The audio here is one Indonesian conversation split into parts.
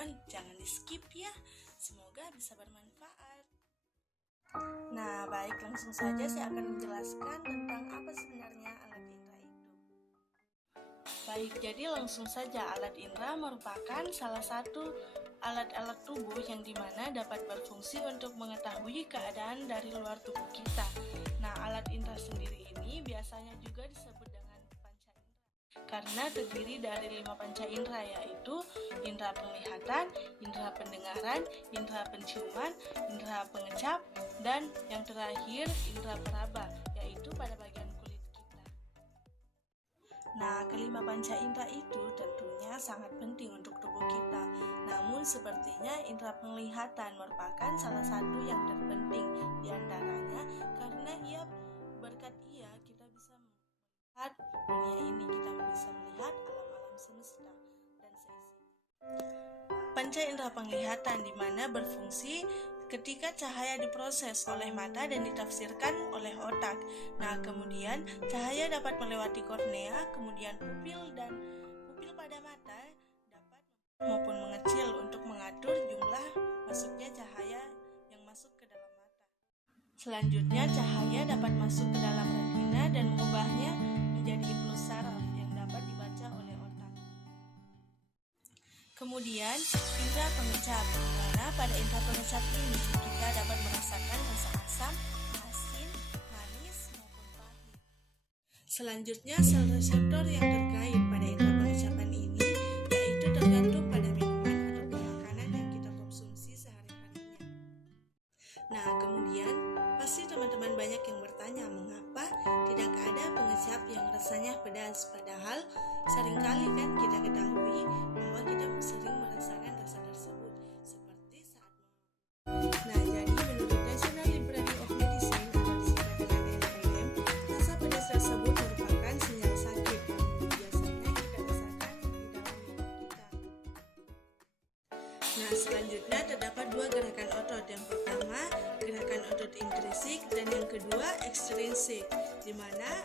teman-teman jangan di skip ya, semoga bisa bermanfaat. Nah baik, langsung saja saya akan menjelaskan tentang apa sebenarnya alat indera itu. Baik, jadi langsung saja, alat indera merupakan salah satu alat-alat tubuh yang dimana dapat berfungsi untuk mengetahui keadaan dari luar tubuh kita. Nah, alat indera sendiri ini biasanya juga disebut dengan panca indera karena terdiri dari 5 panca indera, yaitu indera penglihatan, indera pendengaran, indera penciuman, indera pengecap, dan yang terakhir indera peraba, yaitu pada bagian kulit kita. Nah, kelima panca indera itu tentunya sangat penting untuk tubuh kita. Namun sepertinya indera penglihatan merupakan salah satu yang terpenting diantaranya, karena berkat ia kita bisa melihat dunia ini, kita bisa melihat alam-alam semesta dan seisinya. Panca indera penglihatan di mana berfungsi ketika cahaya diproses oleh mata dan ditafsirkan oleh otak. Nah, kemudian cahaya dapat melewati kornea, kemudian pupil pada mata dapat maupun mengecil untuk mengatur jumlah masuknya cahaya yang masuk ke dalam mata. Selanjutnya, cahaya dapat masuk ke dalam retina dan mengubahnya menjadi impuls saraf yang dapat dibaca oleh otak. Kemudian, indera pengecap, di mana pada indera pengecap ini kita dapat merasakan rasa asam, asin, manis, maupun pahit. Selanjutnya, sel reseptor yang terkait pada indera pengecapan ini yaitu tergantung pada minuman atau makanan yang kita konsumsi sehari-harinya. Nah, kemudian pasti teman-teman banyak yang bertanya mengapa tidak ada pengecap yang rasanya pedas, padahal seringkali kan kita ketahui bahwa kita sering merasakan rasa tersebut seperti saat Nah, jadi menurut National Library of Medicine atau disingkat dengan NLM, rasa pedas tersebut merupakan sinyal sakit yang biasanya kita rasakan di dalam lidah kita. Nah, selanjutnya terdapat 2 gerakan otot. Yang pertama, gerakan otot intrinsik, dan yang kedua, ekstrinsik, di mana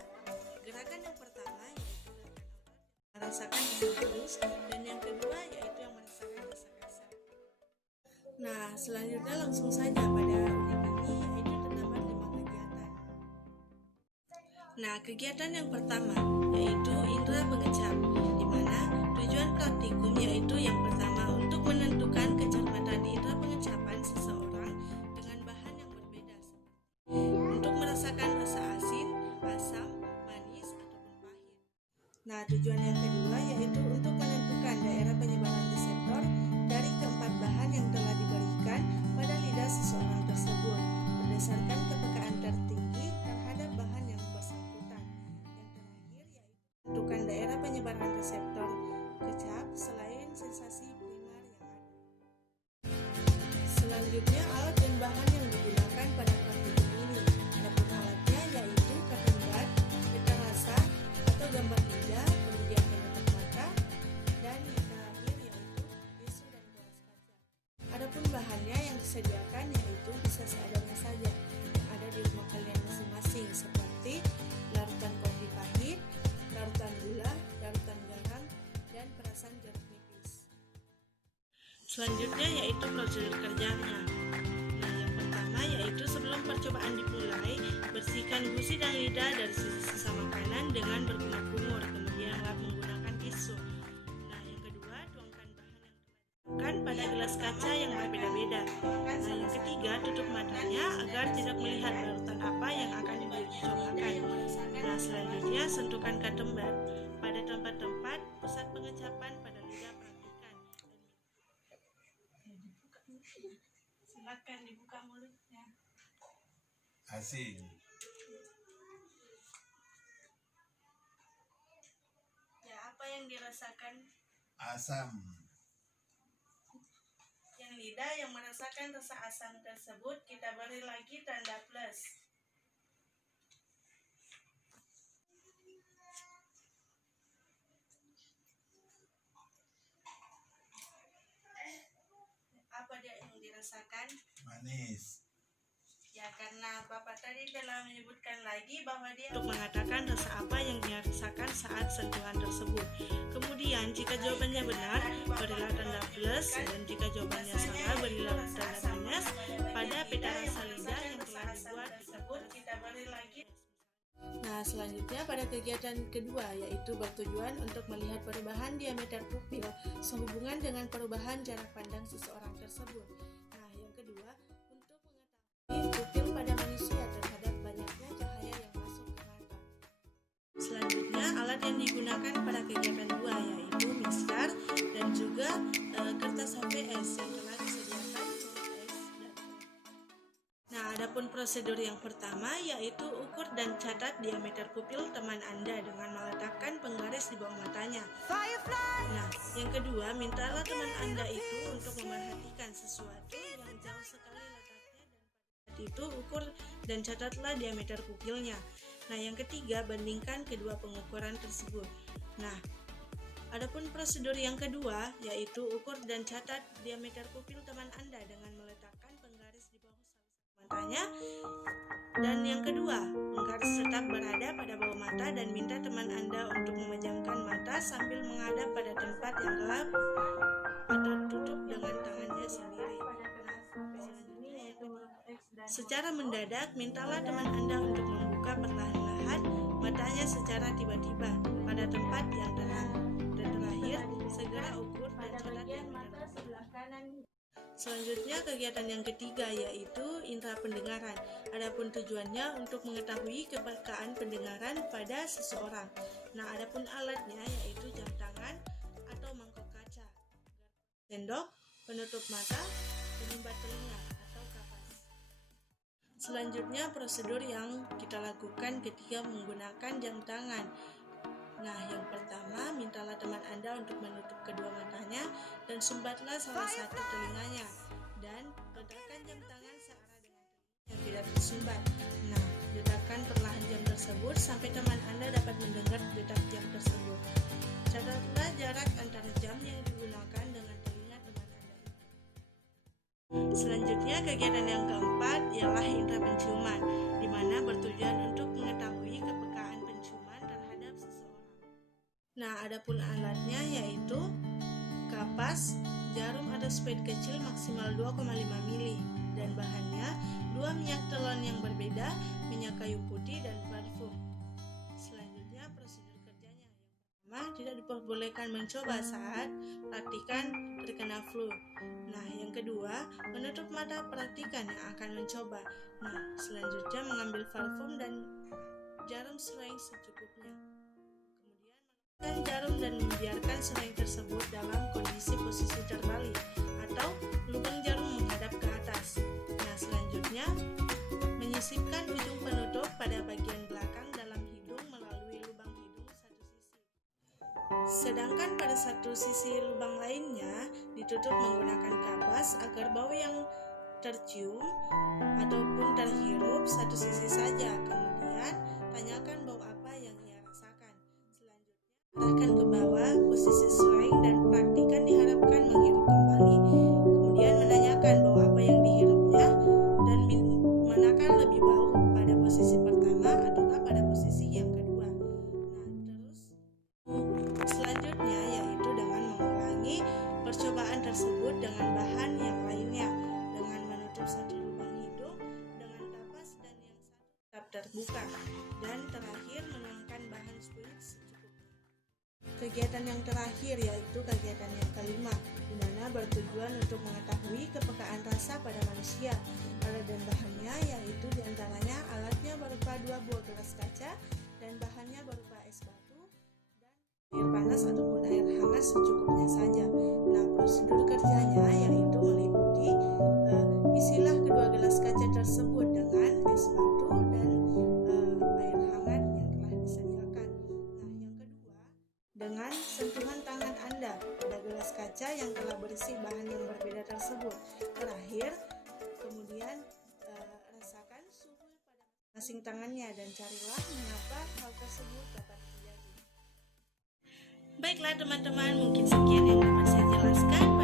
gerakan yang pertama yaitu gerakan otot merasakan rasa halus, dan yang kedua yaitu yang merasakan rasa kasar. Nah, selanjutnya langsung saja pada unit ini yaitu terdapat 5 kegiatan. Nah, kegiatan yang pertama yaitu indera pengecap, di mana tujuan praktikum yaitu yang pertama untuk menentukan kecermatan indera pengecapan seseorang dengan bahan yang berbeda, untuk merasakan rasa asin, asam, manis, ataupun pahit. Nah, tujuan yang kedua yaitu untuk menentukan daerah penyebaran reseptor dari keempat bahan yang telah diberikan pada lidah seseorang tersebut berdasarkan kepekaan tertinggi terhadap bahan yang bersangkutan. Yang terakhir yaitu menentukan daerah penyebaran reseptor kecap selain sensasi primer yang ada. Selanjutnya, alat dan bahan yang digunakan pada praktikum ini. Adapun alatnya yaitu katembat, peta rasa atau gambar lidah, kemudian penutup mata, dan yang terakhir yaitu tisu dan gelas kaca. Adapun bahannya yang disediakan yaitu bisa seadanya saja yang ada di rumah kalian masing-masing, seperti larutan kopi pahit, larutan gula, larutan garam, dan perasan jeruk nipis. Selanjutnya yaitu prosedur kerjanya. Nah, yang pertama yaitu sebelum percobaan dimulai, bersihkan gusi dan lidah dari sisa-sisa makanan dengan berkumur-kumur, kemudian lap menggunakan tisu. Nah, yang kedua, tuangkan bahan yang telah dituangkan pada gelas kaca yang berbeda-beda. Nah, yang ketiga, tutup matanya agar tidak melihat larutan apa yang akan dicobakan. Nah, selanjutnya sentuhkan katembat pada tempat-tempat pusat pengecapan pada lidah, perhatikan. Silakan dibuka mulutnya. Asin. Ya, apa yang dirasakan? Asam. Yang lidah yang merasakan rasa asam tersebut kita beri lagi tanda plus. Apa dia yang dirasakan? Manis. Ya, karena Bapak tadi telah menyebutkan lagi bahwa dia untuk mengatakan rasa apa yang dia rasakan saat sentuhan tersebut. Kemudian jika jawabannya benar, berilah tanda plus, dan jika jawabannya salah, berilah tanda minus pada peta rasa lidah yang telah dibuat tersebut. Kita beri lagi. Nah, selanjutnya pada kegiatan kedua, yaitu bertujuan untuk melihat perubahan diameter pupil sehubungan dengan perubahan jarak pandang seseorang tersebut. Nah, yang kedua, untuk mengetahui pupil pada manusia terhadap banyaknya cahaya yang masuk ke mata. Selanjutnya, alat yang digunakan pada kegiatan 2 yaitu miskar dan juga kertas HVS yang telah disediakan oleh S dan O. Nah, adapun prosedur yang pertama yaitu ukur dan catat diameter pupil teman Anda dengan meletakkan penggaris di bawah matanya. Nah, yang kedua, mintalah teman Anda itu untuk memerhatikan sesuatu yang jauh sekali letaknya dan pada saat itu ukur dan catatlah diameter pupilnya. Nah, yang ketiga, bandingkan kedua pengukuran tersebut. Nah, adapun prosedur yang kedua yaitu ukur dan catat diameter pupil teman Anda dengan meletakkan penggaris di bawah salah satu matanya. Dan yang kedua, penggaris tetap berada pada bawah mata dan minta teman Anda untuk memejamkan mata sambil menghadap pada tempat yang gelap atau tutup dengan tangannya sendiri. Secara mendadak, mintalah teman Anda untuk membuka perlahan-lahan matanya secara tiba-tiba pada tempat yang terang. Dan terakhir, segera ukur dan catat diameter sebelah kanan. Selanjutnya, kegiatan yang ketiga yaitu indera pendengaran. Adapun tujuannya untuk mengetahui kepekaan pendengaran pada seseorang. Nah, adapun alatnya yaitu jam tangan atau mangkok kaca, sendok, penutup mata, penyumbat telinga atau kapas. Selanjutnya, prosedur yang kita lakukan ketika menggunakan jam tangan. Nah, yang pertama, mintalah teman Anda untuk menutup kedua matanya dan sumbatlah salah satu telinganya dan letakkan jam tangan searah dengan telinga yang tidak tersumbat. Nah, letakkan perlahan jam tersebut sampai teman Anda dapat mendengar detak jam tersebut. Catatlah jarak antara jam yang digunakan dengan telinga teman Anda. Selanjutnya, kegiatan yang keempat ialah indera penciuman, di mana bertujuan untuk mengetahui kepekaan penciuman terhadap seseorang. Nah, adapun alatnya yaitu kapas, jarum atau spade kecil maksimal 2,5 mili dan bahannya 2 minyak telon yang berbeda, minyak kayu putih dan parfum. Selanjutnya, prosedur kerjanya. Yang pertama, tidak diperbolehkan mencoba saat praktikan terkena flu. Nah, yang kedua, menutup mata praktikan yang akan mencoba. Nah, selanjutnya mengambil parfum dan jarum selain secukupnya. Kemudian jarum dan membiarkan serai tersebut dalam kondisi posisi terbalik atau lubang jarum menghadap ke atas. Nah, selanjutnya menyisipkan ujung penutup pada bagian belakang dalam hidung melalui lubang hidung satu sisi. Sedangkan pada satu sisi lubang lainnya ditutup menggunakan kapas agar bau yang tercium ataupun terhirup satu sisi saja. Kemudian tanyakan bau apa yang ia rasakan. Arahkan ke bawah posisi sering dan praktikan diharapkan menghirup kembali. Kemudian menanyakan bau apa yang dihirupnya dan manakah lebih bau pada posisi pertama ataukah pada posisi yang kedua. Nah, terus selanjutnya yaitu dengan mengulangi percobaan tersebut dengan bahan yang lainnya dengan menutup satu lubang hidung dengan kapas dan yang satu tetap terbuka, dan terakhir menuangkan bahan spirit secukupnya. Kegiatan yang terakhir yaitu kegiatan yang kelima, di mana bertujuan untuk mengetahui kepekaan rasa pada manusia. Alat dan bahannya yaitu diantaranya alatnya berupa 2 buah gelas kaca dan bahannya berupa es batu dan air panas ataupun air hangat secukupnya saja. Nah, prosedur kerjanya yaitu meliputi isilah kedua gelas kaca tersebut dengan es batu dan air hangat yang telah disediakan. Nah, yang kedua, dengan sentuhan tangan Anda pada gelas kaca yang telah berisi bahan yang berbeda tersebut. Terakhir, kemudian rasakan suhu pada masing tangannya dan carilah mengapa hal tersebut dapat terjadi. Baiklah teman-teman, mungkin sekian yang dapat saya jelaskan.